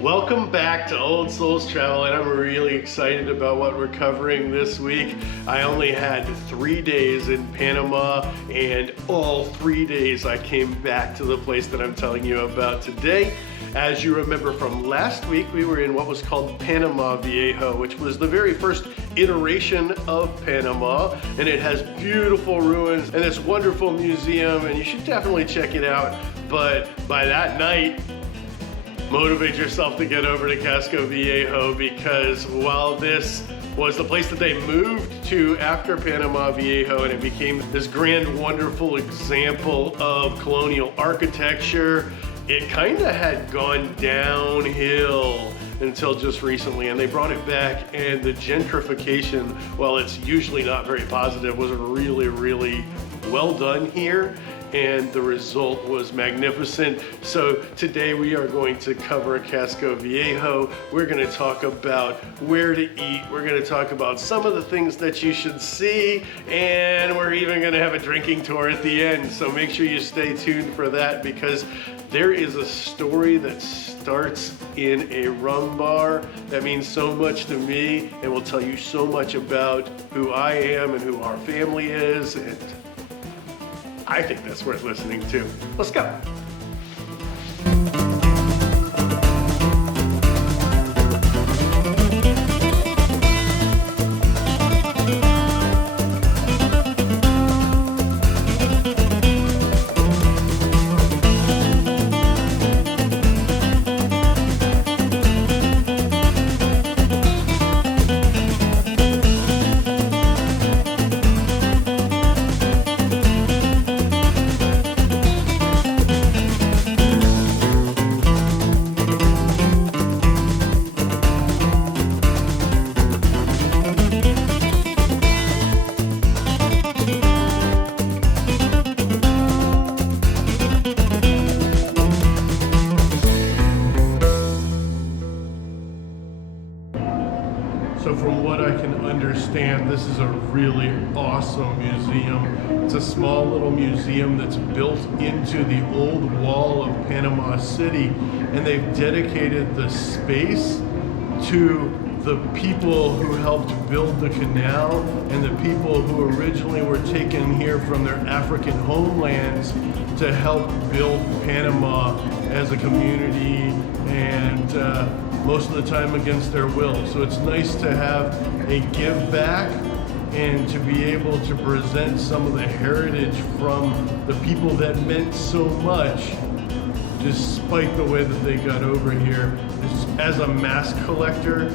Welcome back to Old Souls Travel, and I'm really excited about what we're covering this week. I only had 3 days in Panama, and all 3 days I came back to the place that I'm telling you about today. As you remember from last week, we were in what was called Panama Viejo, which was the very first iteration of Panama, and it has beautiful ruins and this wonderful museum, and you should definitely check it out. But by that night, motivate yourself to get over to Casco Viejo, because while this was the place that they moved to after Panama Viejo and it became this grand, wonderful example of colonial architecture, it kind of had gone downhill until just recently, and they brought it back, and the gentrification, while it's usually not very positive, was really, really well done here, and the result was magnificent. So today we are going to cover Casco Viejo. We're going to talk about where to eat. We're going to talk about some of the things that you should see, and we're even going to have a drinking tour at the end. So make sure you stay tuned for that, because there is a story that starts in a rum bar that means so much to me and will tell you so much about who I am and who our family is, and I think that's worth listening to. Let's go. So from what I can understand, this is a really awesome museum. It's a small little museum that's built into the old wall of Panama City, and they've dedicated the space to the people who helped build the canal and the people who originally were taken here from their African homelands to help build Panama as a community, and most of the time against their will. So it's nice to have a give back and to be able to present some of the heritage from the people that meant so much despite the way that they got over here. As a mask collector,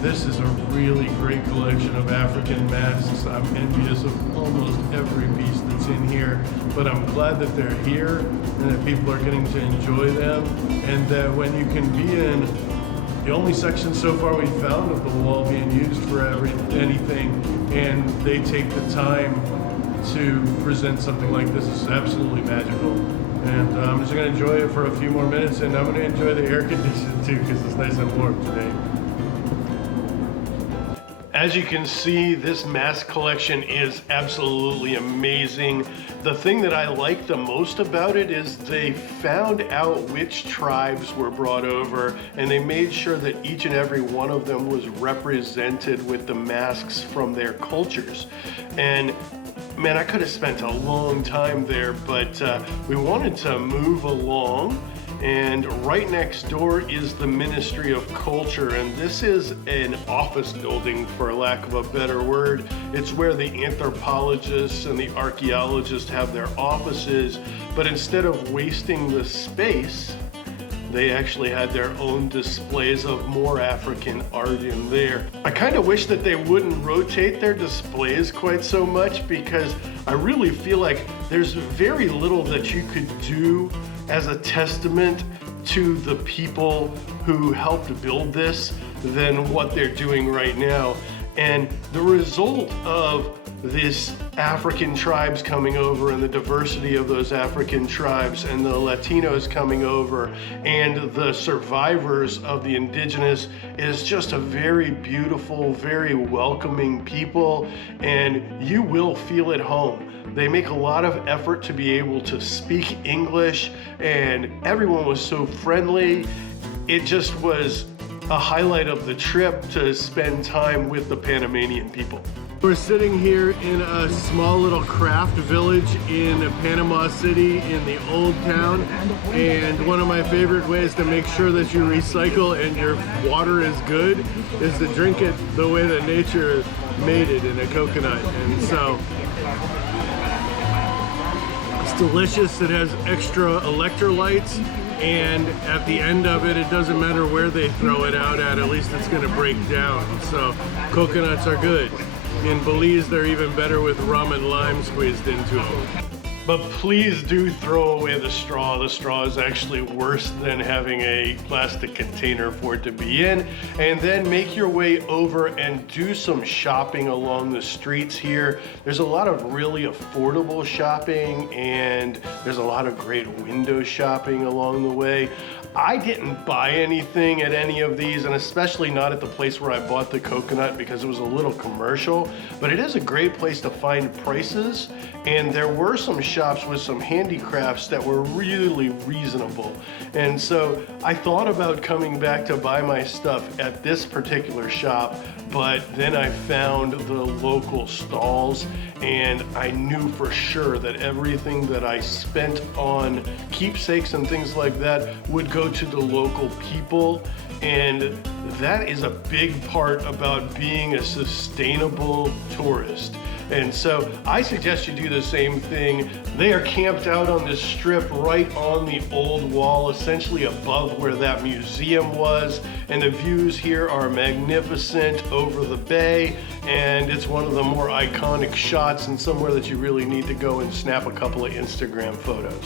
this is a really great collection of African masks. I'm envious of almost every piece that's in here, but I'm glad that they're here and that people are getting to enjoy them, and that when you can be in the only section so far we found of the wall being used for anything, and they take the time to present something like this, is absolutely magical. And I'm just going to enjoy it for a few more minutes, and I'm going to enjoy the air conditioning too, because it's nice and warm today. As you can see, this mask collection is absolutely amazing. The thing that I like the most about it is they found out which tribes were brought over, and they made sure that each and every one of them was represented with the masks from their cultures. And man, I could have spent a long time there, but we wanted to move along. And right next door is the Ministry of Culture, and this is an office building, for lack of a better word. It's where the anthropologists and the archaeologists have their offices, but instead of wasting the space, they actually had their own displays of more African art in there. I kind of wish that they wouldn't rotate their displays quite so much, because I really feel like there's very little that you could do as a testament to the people who helped build this than what they're doing right now. And the result of this African tribes coming over, and the diversity of those African tribes, and the Latinos coming over, and the survivors of the indigenous, is just a very beautiful, very welcoming people, and you will feel at home. They make a lot of effort to be able to speak English, and everyone was so friendly. it just was a highlight of the trip to spend time with the Panamanian people. We're sitting here in a small little craft village in Panama City in the old town, and one of my favorite ways to make sure that you recycle and your water is good is to drink it the way that nature made it, in a coconut. And so it's delicious. It has extra electrolytes, and at the end of it, it doesn't matter where they throw it out at least it's going to break down. So coconuts are good. In Belize, they're even better with rum and lime squeezed into them. But please do throw away the straw. The straw is actually worse than having a plastic container for it to be in. And then make your way over and do some shopping along the streets here. There's a lot of really affordable shopping, and there's a lot of great window shopping along the way. I didn't buy anything at any of these, and especially not at the place where I bought the coconut because it was a little commercial, but it is a great place to find prices, and there were some shops with some handicrafts that were really reasonable. And so I thought about coming back to buy my stuff at this particular shop, but then I found the local stalls, and I knew for sure that everything that I spent on keepsakes and things like that would go to the local people. And that is a big part about being a sustainable tourist. And so I suggest you do the same thing. They are camped out on this strip right on the old wall, essentially above where that museum was. And the views here are magnificent over the bay. And it's one of the more iconic shots, and somewhere that you really need to go and snap a couple of Instagram photos.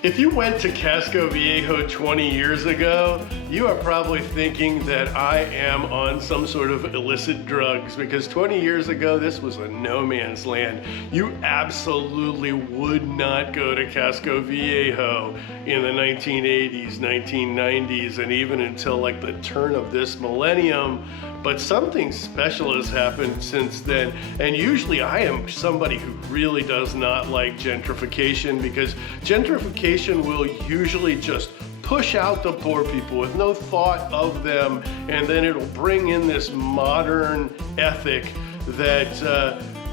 If you went to Casco Viejo 20 years ago, you are probably thinking that I am on some sort of illicit drugs, because 20 years ago, this was a no man's land. You absolutely would not go to Casco Viejo in the 1980s, 1990s, and even until like the turn of this millennium. But something special has happened since then. And usually I am somebody who really does not like gentrification, because gentrification will usually just push out the poor people with no thought of them, and then it'll bring in this modern ethic that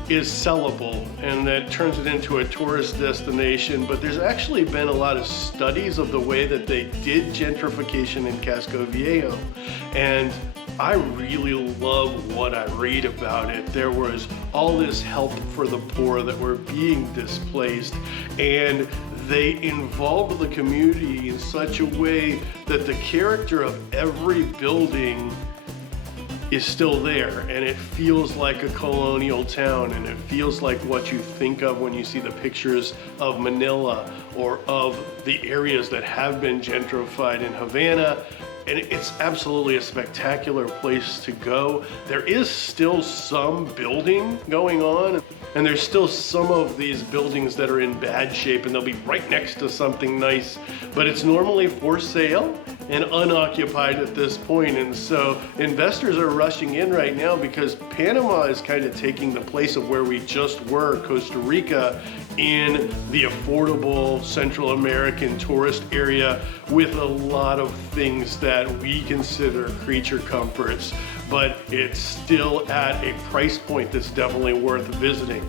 is sellable, and that turns it into a tourist destination. But there's actually been a lot of studies of the way that they did gentrification in Casco Viejo, and I really love what I read about it. There was all this help for the poor that were being displaced, and they involved the community in such a way that the character of every building is still there, and it feels like a colonial town, and it feels like what you think of when you see the pictures of Manila or of the areas that have been gentrified in Havana. And it's absolutely a spectacular place to go. There is still some building going on, and there's still some of these buildings that are in bad shape, and they'll be right next to something nice, but it's normally for sale and unoccupied at this point. And so investors are rushing in right now because Panama is kind of taking the place of where we just were, Costa Rica, in the affordable Central American tourist area, with a lot of things that we consider creature comforts, but it's still at a price point that's definitely worth visiting.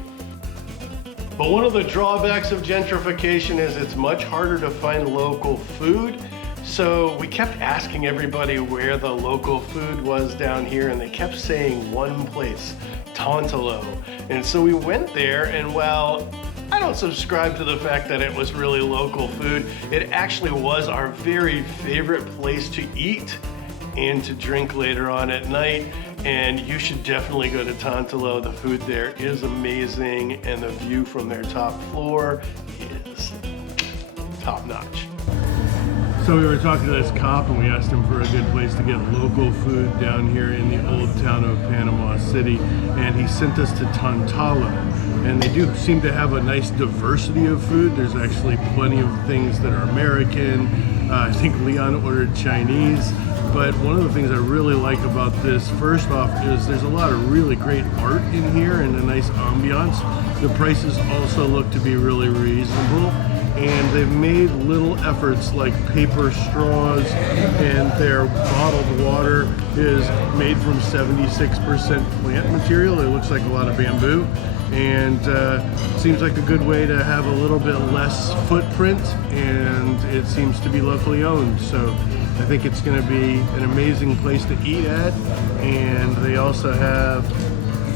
But one of the drawbacks of gentrification is it's much harder to find local food. So we kept asking everybody where the local food was down here, and they kept saying one place, Tantalo. And so we went there, and while I don't subscribe to the fact that it was really local food, it actually was our very favorite place to eat and to drink later on at night. And you should definitely go to Tantalo. The food there is amazing, and the view from their top floor is top notch. So we were talking to this cop, and we asked him for a good place to get local food down here in the old town of Panama City, and he sent us to Tantalo. and they do seem to have a nice diversity of food. There's actually plenty of things that are American. I think Leon ordered Chinese, but one of the things I really like about this, first off, is there's a lot of really great art in here and a nice ambiance. The prices also look to be really reasonable, and they've made little efforts like paper straws, and their bottled water is made from 76% plant material. It looks like a lot of bamboo, and seems like a good way to have a little bit less footprint, and it seems to be locally owned. So I think it's going to be an amazing place to eat at. And they also have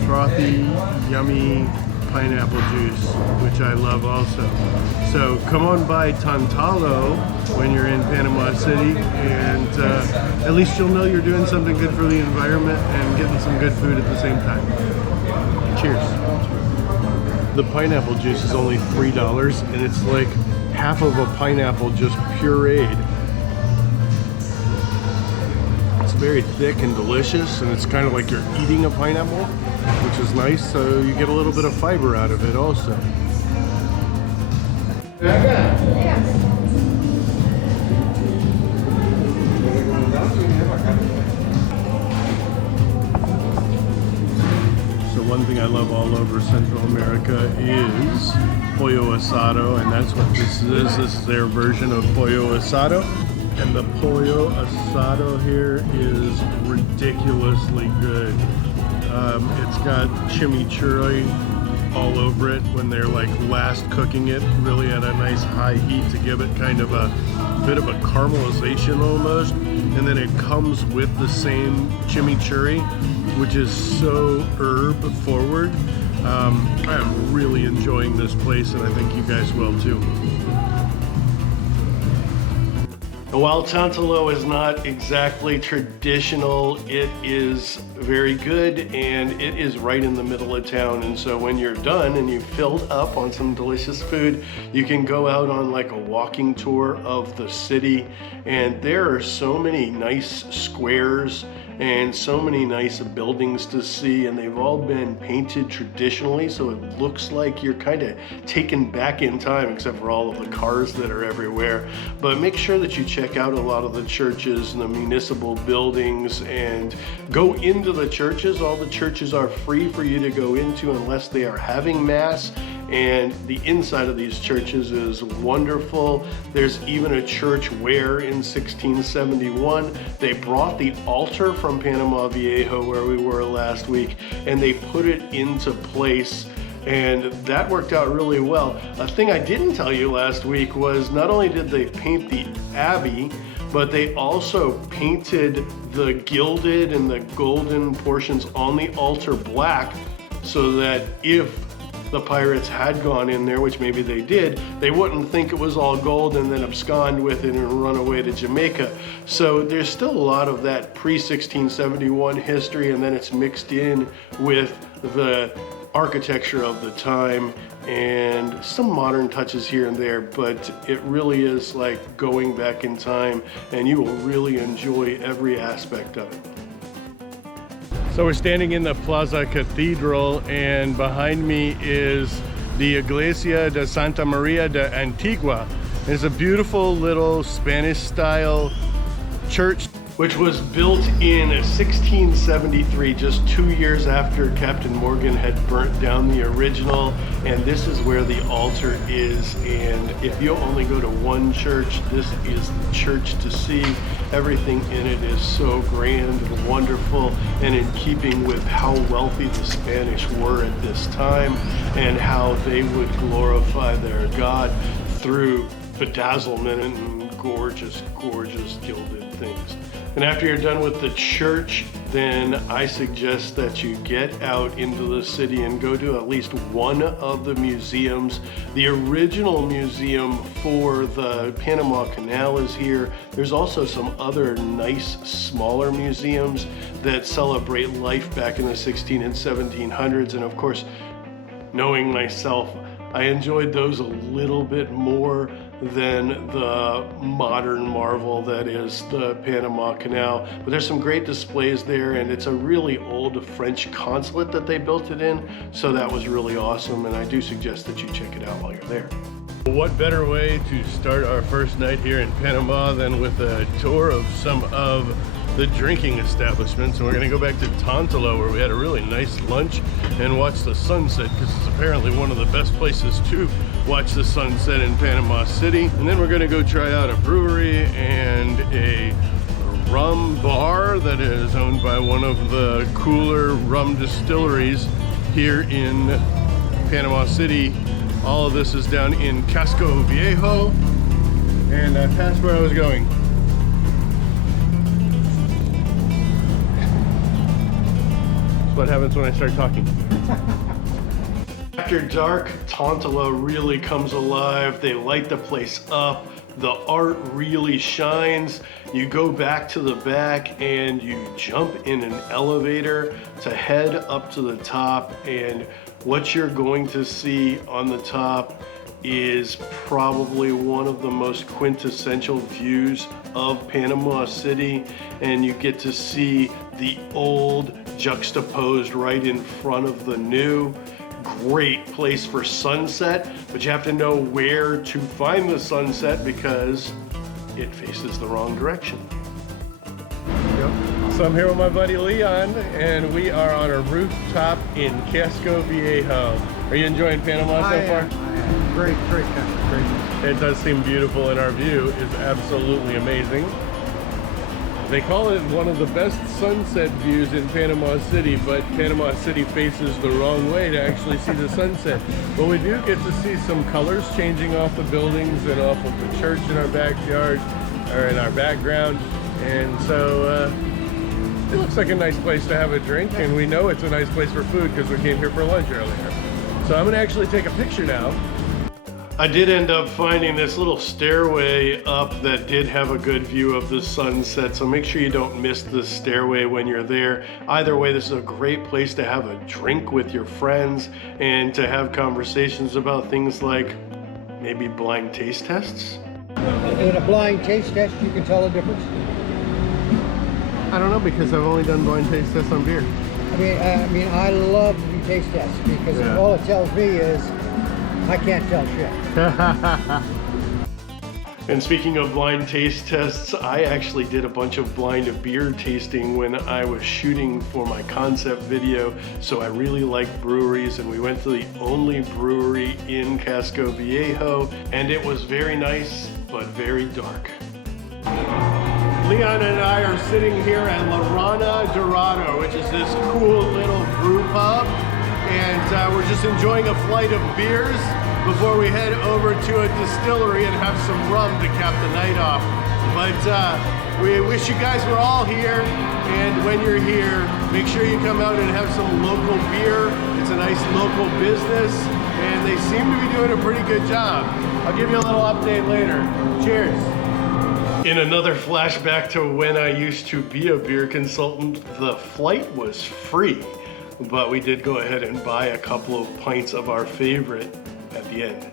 frothy, yummy pineapple juice, which I love also. So come on by Tantalo when you're in Panama City, and at least you'll know you're doing something good for the environment and getting some good food at the same time. Cheers. The pineapple juice is only $3, and it's like half of a pineapple just pureed. It's very thick and delicious, and it's kind of like you're eating a pineapple, which is nice, so you get a little bit of fiber out of it also. So one thing I love all over Central America is pollo asado, and that's what this is. This is their version of pollo asado. And the pollo asado here is ridiculously good. It's got chimichurri all over it when they're like last cooking it, really at a nice high heat to give it kind of a bit of a caramelization almost. And then it comes with the same chimichurri, which is so herb forward. I'm really enjoying this place, and I think you guys will too. While Tantalo is not exactly traditional, it is very good, and it is right in the middle of town. And so when you're done and you've filled up on some delicious food, you can go out on like a walking tour of the city. And there are so many nice squares and so many nice buildings to see, and they've all been painted traditionally, so it looks like you're kind of taken back in time, except for all of the cars that are everywhere. But make sure that you check out a lot of the churches and the municipal buildings, and go into the churches. All the churches are free for you to go into unless they are having mass. And the inside of these churches is wonderful. There's even a church where in 1671 they brought the altar from Panama Viejo, where we were last week, and they put it into place, and that worked out really well. A thing I didn't tell you last week was not only did they paint the abbey, but they also painted the gilded and the golden portions on the altar black, so that if the pirates had gone in there, which maybe they did, they wouldn't think it was all gold and then abscond with it and run away to Jamaica. So there's still a lot of that pre-1671 history, and then it's mixed in with the architecture of the time and some modern touches here and there, but it really is like going back in time, and you will really enjoy every aspect of it. So we're standing in the Plaza Cathedral, and behind me is the Iglesia de Santa Maria de Antigua. It's a beautiful little Spanish-style church, which was built in 1673, just 2 years after Captain Morgan had burnt down the original. And this is where the altar is, and if you only go to one church, this is the church to see. Everything in it is so grand and wonderful, and in keeping with how wealthy the Spanish were at this time, and how they would glorify their God through bedazzlement and gorgeous, gorgeous gilded things. And after you're done with the church, then I suggest that you get out into the city and go to at least one of the museums. The original museum for the Panama Canal is here. There's also some other nice smaller museums that celebrate life back in the 16 and 1700s. And of course, knowing myself, I enjoyed those a little bit more than the modern marvel that is the Panama Canal. But there's some great displays there, and it's a really old French consulate that they built it in, so that was really awesome, and I do suggest that you check it out while you're there. What better way to start our first night here in Panama than with a tour of some of the drinking establishments. And we're going to go back to Tantalo, where we had a really nice lunch and watch the sunset, because it's apparently one of the best places to watch the sunset in Panama City. And then we're going to go try out a brewery and a rum bar that is owned by one of the cooler rum distilleries here in Panama City. All of this is down in Casco Viejo, and that's where I was going. That's what happens when I start talking. After dark, Tantalo really comes alive. They light the place up. The art really shines. You go back to the back and you jump in an elevator to head up to the top, and what you're going to see on the top is probably one of the most quintessential views of Panama City, and you get to see the old juxtaposed right in front of the new. Great place for sunset, but you have to know where to find the sunset because it faces the wrong direction. So I'm here with my buddy Leon, and we are on a rooftop in Casco Viejo. Are you enjoying Panama so far? I am. Great country, great. It does seem beautiful, and our view is absolutely amazing. They call it one of the best sunset views in Panama City, but Panama City faces the wrong way to actually see the sunset. But we do get to see some colors changing off the buildings and off of the church in our backyard, or in our background. And so it looks like a nice place to have a drink, and we know it's a nice place for food because we came here for lunch earlier. So I'm gonna actually take a picture now. I did end up finding this little stairway up that did have a good view of the sunset, so make sure you don't miss the stairway when you're there. Either way, this is a great place to have a drink with your friends and to have conversations about things like maybe blind taste tests. In a blind taste test, you can tell the difference. I don't know, because I've only done blind taste tests on beer. I mean, I love to do taste tests because all it tells me is I can't tell shit. And speaking of blind taste tests, I actually did a bunch of blind beer tasting when I was shooting for my concept video. So I really like breweries, and we went to the only brewery in Casco Viejo, and it was very nice, but very dark. Leon and I are sitting here at La Rana Dorado, which is this cool little brew pub, and we're just enjoying a flight of beers before we head over to a distillery and have some rum to cap the night off. But we wish you guys were all here, and when you're here, make sure you come out and have some local beer. It's a nice local business, and they seem to be doing a pretty good job. I'll give you a little update later. Cheers. In another flashback to when I used to be a beer consultant, the flight was free, but we did go ahead and buy a couple of pints of our favorite at the end.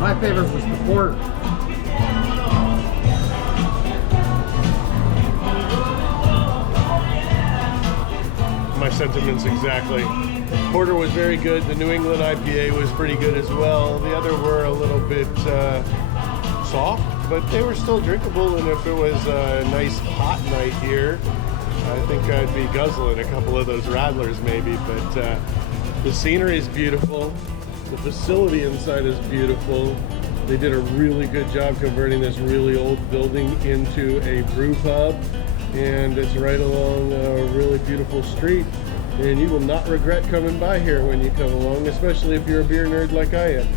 My favorite was the port. My sentiments exactly. Porter was very good. The New England IPA was pretty good as well. The other were a little bit soft, but they were still drinkable, and if it was a nice hot night here, I think I'd be guzzling a couple of those Radlers maybe. But the scenery is beautiful. The facility inside is beautiful. They did a really good job converting this really old building into a brew pub, and it's right along a really beautiful street, and you will not regret coming by here when you come along, especially if you're a beer nerd like I am.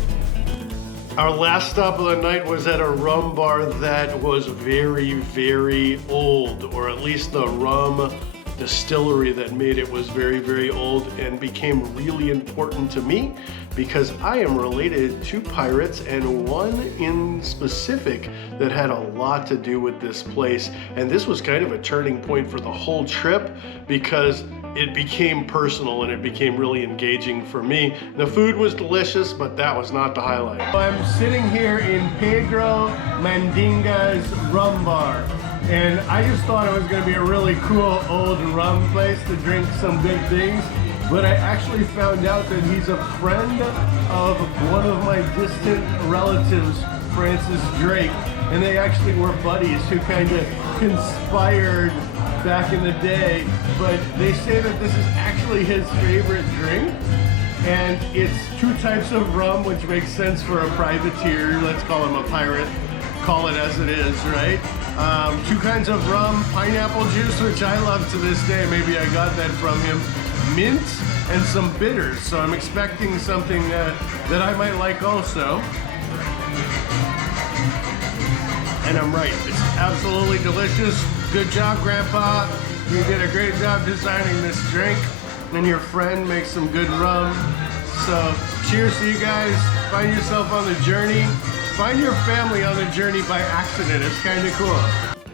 Our last stop of the night was at a rum bar that was very, very old, or at least the rum distillery that made it was very, very old, and became really important to me because I am related to pirates, and one in specific that had a lot to do with this place. And this was kind of a turning point for the whole trip because it became personal and it became really engaging for me. The food was delicious, but that was not the highlight. I'm sitting here in Pedro Mandinga's rum bar, and I just thought it was going to be a really cool old rum place to drink some good things. But I actually found out that he's a friend of one of my distant relatives, Francis Drake, and they actually were buddies who kind of conspired back in the day. But they say that this is actually his favorite drink, and it's 2 types of rum, which makes sense for a privateer. Let's call him a pirate. Call it as it is, right? 2 kinds of rum, pineapple juice, which I love to this day. Maybe I got that from him. Mint and some bitters, so I'm expecting something that I might like also. And I'm right, it's absolutely delicious. Good job, Grandpa. You did a great job designing this drink, and your friend makes some good rum. So cheers to you guys. Find yourself on the journey. Find your family on the journey by accident. It's kind of cool.